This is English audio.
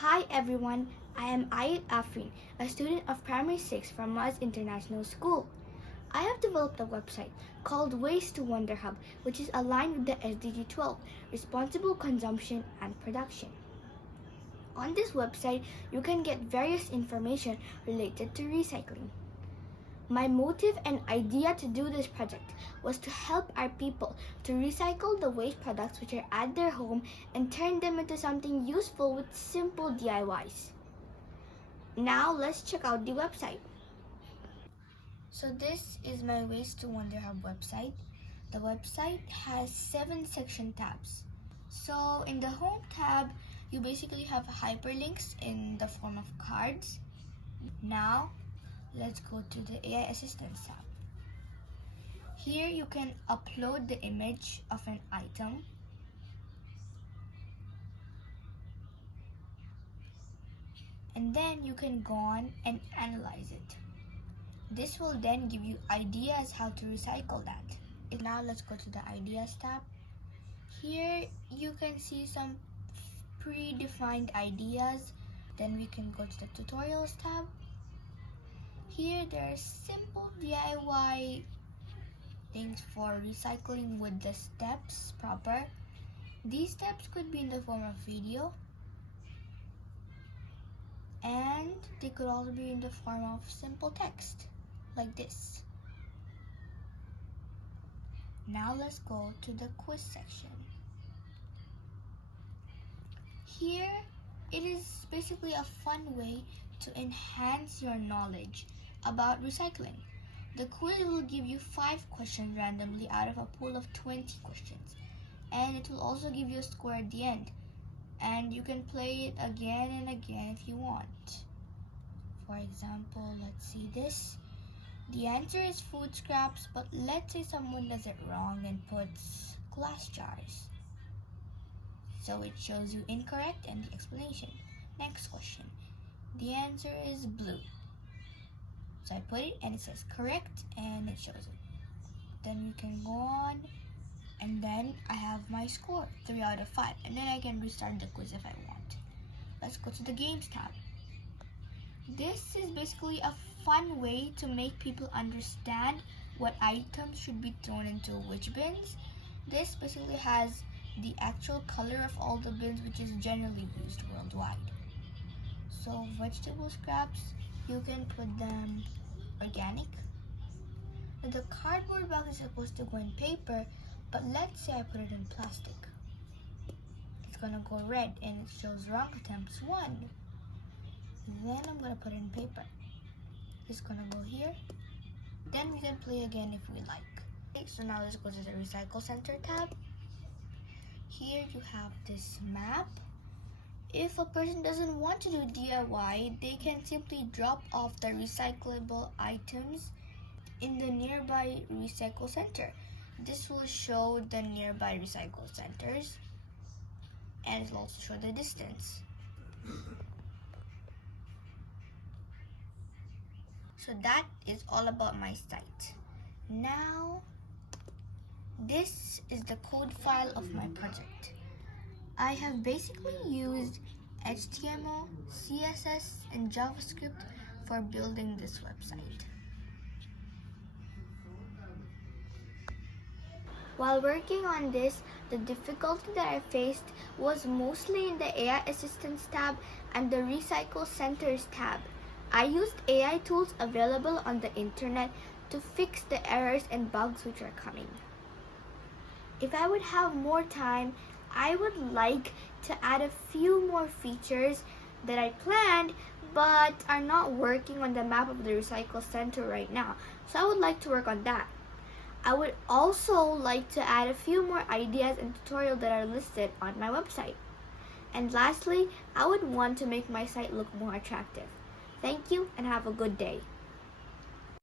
Hi everyone, I am Ayat Afrin, a student of Primary 6 from Maz International School. I have developed a website called Ways to Wonder Hub, which is aligned with the SDG 12, Responsible Consumption and Production. On this website, you can get various information related to recycling. My motive and idea to do this project was to help our people to recycle the waste products which are at their home and turn them into something useful with simple DIYs. Now let's check out the website. So this is my Waste to Wonder Hub website. The website has 7 section tabs. So in the home tab, you basically have hyperlinks in the form of cards. Now let's go to the AI Assistance tab. Here you can upload the image of an item. And then you can go on and analyze it. This will then give you ideas how to recycle that. Now let's go to the Ideas tab. Here you can see some predefined ideas. Then we can go to the Tutorials tab. Here there are simple DIY things for recycling with the steps proper. These steps could be in the form of video, and they could also be in the form of simple text like this. Now let's go to the quiz section. Here it is basically a fun way to enhance your knowledge about recycling. The quiz will give you 5 questions randomly out of a pool of 20 questions, and it will also give you a score at the end, and you can play it again and again if you want. For example, let's see this. The answer is food scraps, but let's say someone does it wrong and puts glass jars. So it shows you incorrect and the explanation. Next question. The answer is blue. So I put it and it says correct and it shows it. Then we can go on, and then I have my score, 3 out of 5. And then I can restart the quiz if I want. Let's go to the Games tab. This is basically a fun way to make people understand what items should be thrown into which bins. This basically has the actual color of all the bins, which is generally used worldwide. So vegetable scraps, you can put them organic. The cardboard box is supposed to go in paper, but let's say I put it in plastic. It's gonna go red and it shows wrong attempts 1. Then I'm gonna put it in paper. It's gonna go here. Then we can play again if we like. Okay, so now let's go to the Recycle Center tab. Here you have this map. If a person doesn't want to do DIY, they can simply drop off the recyclable items in the nearby recycle center. This will show the nearby recycle centers, and it will also show the distance. So that is all about my site. Now, this is the code file of my project. I have basically used HTML, CSS, and JavaScript for building this website. While working on this, the difficulty that I faced was mostly in the AI Assistance tab and the Recycle Centers tab. I used AI tools available on the internet to fix the errors and bugs which are coming. If I would have more time, I would like to add a few more features that I planned but are not working on the map of the recycle center right now. So I would like to work on that. I would also like to add a few more ideas and tutorials that are listed on my website. And lastly, I would want to make my site look more attractive. Thank you and have a good day.